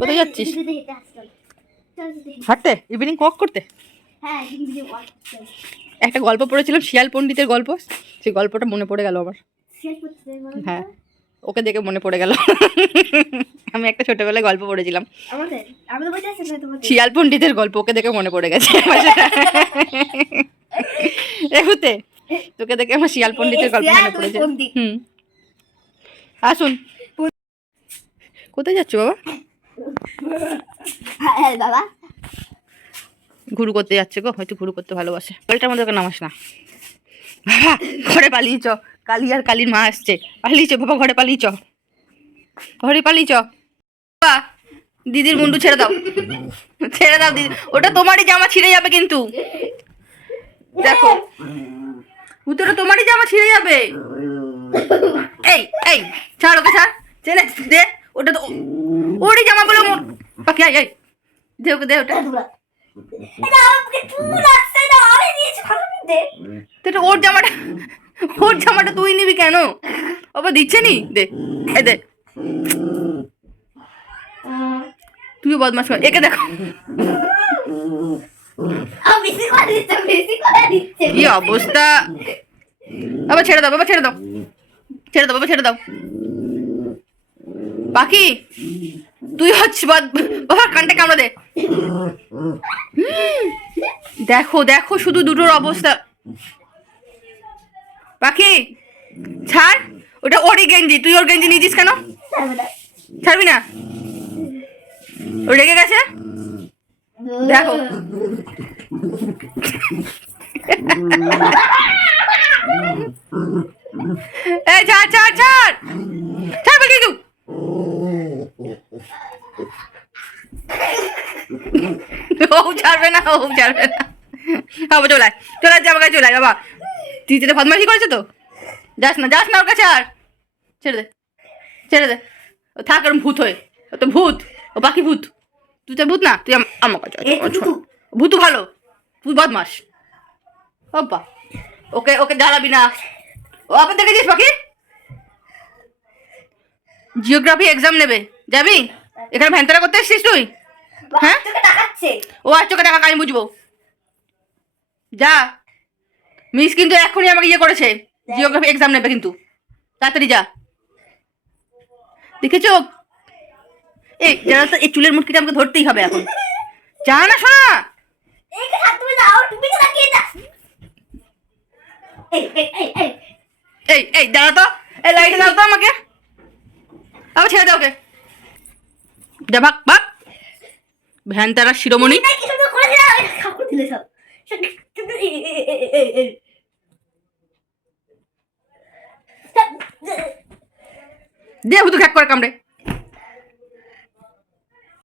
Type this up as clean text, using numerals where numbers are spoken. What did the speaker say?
কোথায় যাচ্ছিস? হাঁটতে? ইভিনিং ওয়াক করতে? একটা গল্প পড়েছিলাম, শিয়াল পণ্ডিতের গল্প, সেই গল্পটা মনে পড়ে গেল আমার। হ্যাঁ, ওকে দেখে মনে পড়ে গেল। আমি একটা ছোটবেলায় গল্প পড়েছিলাম, শিয়াল পণ্ডিতের গল্প, ওকে দেখে মনে পড়ে গেছে। এগুতে তোকে দেখে আমার শিয়াল পণ্ডিতের গল্প মনে পড়েছে। আসুন। কোথায় যাচ্ছ বাবা? বাবা ঘুরু করতে যাচ্ছে গো, হয়তো ঘুরু করতে ভালোবাসে। গলটার মধ্যে নামাস না বাবা, ঘরে পালিয়ে চ, কালী আর কালীর মা আসছে। পালিয়ে চ বাবা, ঘরে পালিয়ে চ, ঘরে পালিয়ে চ বাবা। দিদির মুন্ডু ছেড়ে দাও, ছেড়ে দাও দিদি, ওটা তোমারই জামা ছিঁড়ে যাবে কিন্তু। দেখো উত্তরে তোমারই জামা ছিঁড়ে যাবে। এই এই ছাড় ওকে, ছাড়, ছেড়ে দে, ওটা তো ওরই জামা বলে পাখি। এই দে ওকে, দে ওটা, ওর জামাটা, ওর জামাটা তুই নিবি কেন? বাবা দিচ্ছে নি, দে দে, তুইও বদমাস কর। একে দেখো কি অবস্থা। বাবা ছেড়ে দাও, বাবা ছেড়ে দাও, ছেড়ে দাও বাবা, ছেড়ে দাও। পাখি তুই হচ্ছে বাবার কানটা কামড়া দে। দেখো দেখো শুধু দুটোর অবস্থা। পাখি ছাড়, ওটা ওরই গেঞ্জি, তুই ওর গেঞ্জি নিয়েছিস কেন? ছাড়বি না? ও রেগে গেছে, দেখো। এই ছাড় ছাড় ছাড়, ছাড় বলি তুই। ও ছাড়বে না, ও ছাড়বে না। বাবা চলে আয়, চলে আসছে আমার কাছে, চলে আয় বাবা। তুই যেটা বদমাইশি করেছে তো, যাস না, যাস না ওর কাছে আর। ছেড়ে দে, ছেড়ে দে, ও থাক এরম ভূত হয়ে, ও তো ভূত, ও বাকি ভূত। তুই তো ভূত না, তুই আমার কাছে ভূতু ভালো, তুই বদমাস। বাবা ওকে ওকে জ্বালাবি না। ও আপনি দেখেছিস পাখি জিওগ্রাফি এক্সাম নেবে, যাবি? এখানে ভ্যানতারা করতে এসছিস তুই? হ্যাঁ ও আর চোখে টাকা আমি বুঝবো, যা। মিস কিন্তু এখনই আমাকে ইয়ে করেছে, জিওগ্রাফি এক্সাম নেবে কিন্তু, তাড়াতাড়ি যা। দেখেছো এই যারা তো এই চুলের মুটকিটা আমাকে ধরতেই হবে এখন, যা না শোনা। এই এই দাঁড়া তো, এই লাইটে দাও তো আমাকে, আবার ছেড়ে দাও ওকে, যা ভাগ ভাগ। ভ্যান তারা শিরোমণি। দে হুতু খ্যাক করে কামড়ে।